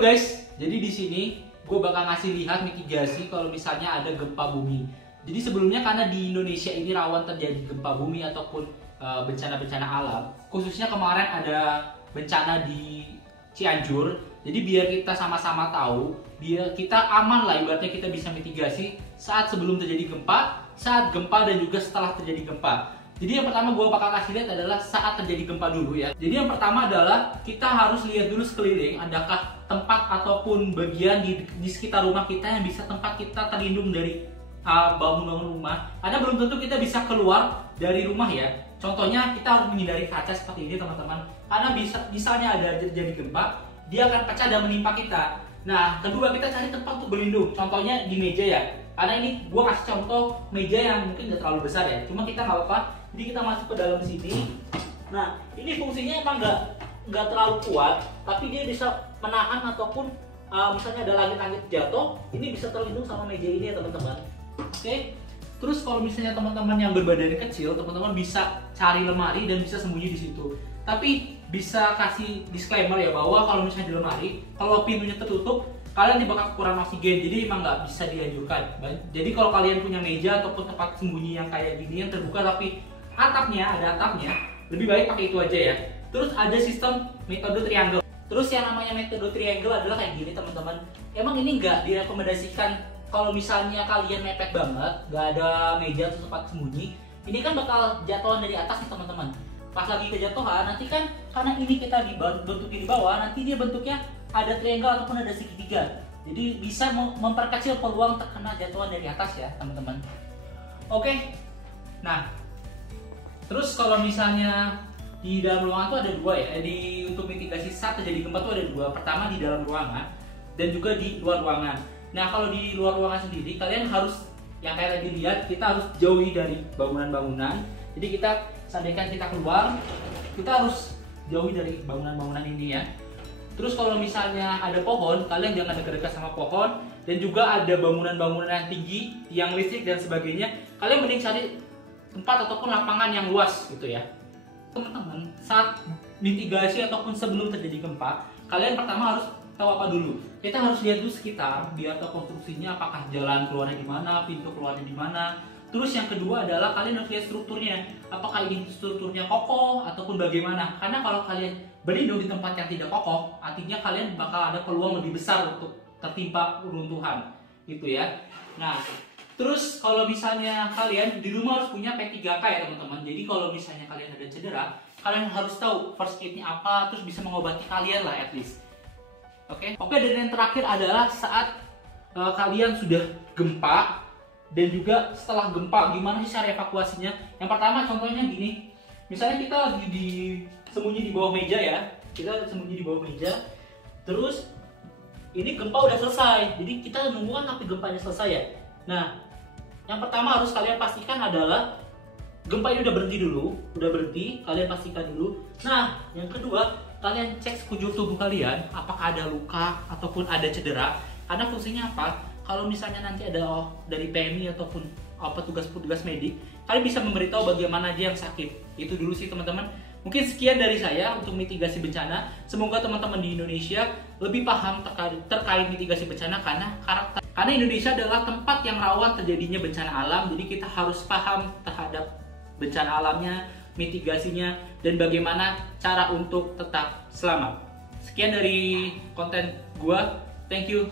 Guys, jadi di sini gue bakal ngasih lihat mitigasi kalau misalnya ada gempa bumi. Jadi sebelumnya karena di Indonesia ini rawan terjadi gempa bumi ataupun bencana-bencana alam, khususnya kemarin ada bencana di Cianjur. Jadi biar kita sama-sama tahu, biar kita aman lah, ibaratnya kita bisa mitigasi saat sebelum terjadi gempa, saat gempa dan juga setelah terjadi gempa. Jadi yang pertama gue bakal kasih lihat adalah saat terjadi gempa dulu ya. Jadi yang pertama adalah kita harus lihat dulu sekeliling, adakah tempat ataupun bagian di sekitar rumah kita yang bisa tempat kita terlindung dari bangunan rumah. Karena belum tentu kita bisa keluar dari rumah ya. Contohnya kita harus menghindari kaca seperti ini teman-teman. Karena misalnya ada terjadi gempa, dia akan pecah dan menimpa kita. Nah, kedua kita cari tempat untuk berlindung. Contohnya di meja ya. Karena ini gue kasih contoh meja yang mungkin tidak terlalu besar ya. Cuma kita nggak apa-apa. Jadi kita masuk ke dalam sini. Nah, ini fungsinya emang nggak terlalu kuat, tapi dia bisa menahan ataupun misalnya ada langit-langit jatuh, ini bisa terlindung sama meja ini ya teman-teman. Oke. Terus kalau misalnya teman-teman yang berbadan kecil, teman-teman bisa cari lemari dan bisa sembunyi di situ. Tapi bisa kasih disclaimer ya bahwa kalau misalnya di lemari, kalau pintunya tertutup, kalian bakal kurang oksigen, jadi emang nggak bisa dianjurkan. Jadi kalau kalian punya meja ataupun tempat sembunyi yang kayak gini yang terbuka tapi ada atapnya, lebih baik pakai itu aja ya. Terus ada sistem metode triangle. Terus yang namanya metode triangle adalah kayak gini teman-teman. Emang ini nggak direkomendasikan kalau misalnya kalian mepet banget, nggak ada meja atau tempat sembunyi. Ini kan bakal jatuhan dari atas nih teman-teman. Pas lagi kejatuhan, nanti kan karena ini kita bentuknya di bawah, nanti dia bentuknya ada triangle ataupun ada segitiga. Jadi bisa memperkecil peluang terkena jatuhan dari atas ya teman-teman. Oke. Nah, terus kalau misalnya di dalam ruangan tuh ada dua ya. Untuk mitigasi saat terjadi gempa tuh ada dua. Pertama di dalam ruangan dan juga di luar ruangan. Nah, kalau di luar ruangan sendiri kalian harus yang kayak tadi lihat, kita harus jauhi dari bangunan-bangunan. Jadi kita seandainya kita keluar, kita harus jauhi dari bangunan-bangunan ini ya. Terus kalau misalnya ada pohon, kalian jangan dekat-dekat sama pohon. Dan juga ada bangunan-bangunan yang tinggi, yang listrik dan sebagainya. Kalian mending cari tempat ataupun lapangan yang luas gitu ya. Teman-teman, saat mitigasi ataupun sebelum terjadi gempa, kalian pertama harus tahu apa dulu. Kita harus lihat dulu sekitar, biar tahu konstruksinya, apakah jalan keluarnya di mana, pintu keluarnya di mana. Terus yang kedua adalah kalian harus lihat strukturnya, apakah ini strukturnya kokoh ataupun bagaimana. Karena kalau kalian berlindung di tempat yang tidak kokoh, artinya kalian bakal ada peluang lebih besar untuk tertimpa runtuhan, gitu ya. Nah, terus kalau misalnya kalian di rumah harus punya P3K ya teman-teman. Jadi kalau misalnya kalian ada cedera, kalian harus tahu first aid-nya apa, terus bisa mengobati kalian lah at least. Oke, dan yang terakhir adalah saat kalian sudah gempa dan juga setelah gempa, gimana sih cara evakuasinya? Yang pertama contohnya gini, misalnya kita lagi sembunyi di bawah meja ya, kita sembunyi di bawah meja, terus ini gempa udah selesai, jadi kita nunggu kan sampai gempanya selesai ya. Nah, yang pertama harus kalian pastikan adalah gempa ini udah berhenti, kalian pastikan dulu. Nah, yang kedua, kalian cek sekujur tubuh kalian, apakah ada luka ataupun ada cedera. Karena fungsinya apa? Kalau misalnya nanti ada dari PMI ataupun petugas medik, kalian bisa memberitahu bagaimana dia yang sakit. Itu dulu sih teman-teman. Mungkin sekian dari saya untuk mitigasi bencana. Semoga teman-teman di Indonesia lebih paham terkait mitigasi bencana karena Indonesia adalah tempat yang rawan terjadinya bencana alam. Jadi kita harus paham terhadap bencana alamnya, mitigasinya, dan bagaimana cara untuk tetap selamat. Sekian dari konten gua. Thank you.